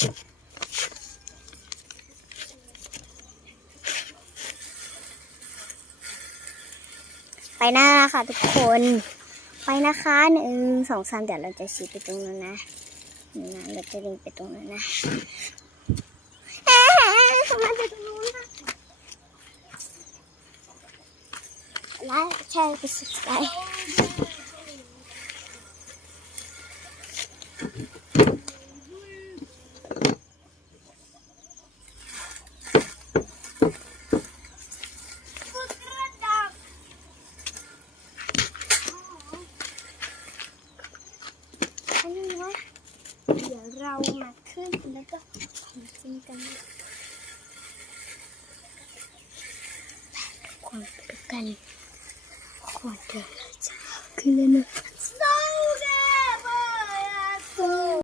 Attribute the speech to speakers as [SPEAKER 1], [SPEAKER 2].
[SPEAKER 1] ไปหน้าค่ะทุกคน ไปนะคะหนึ่งสองสามเดี๋ยวเราจะชี้ไปตรงนั้นนะนะเราจะลิงไปตรงนั้นนะทำไมจะตรงนู้นะแล้วแชร์ไปสุดไป เดี๋ยวเรามาขึ้นแล้วก็ของจริงกันขวดกันก่อนเดี๋ยวเราจะขึ้นแล้วนะ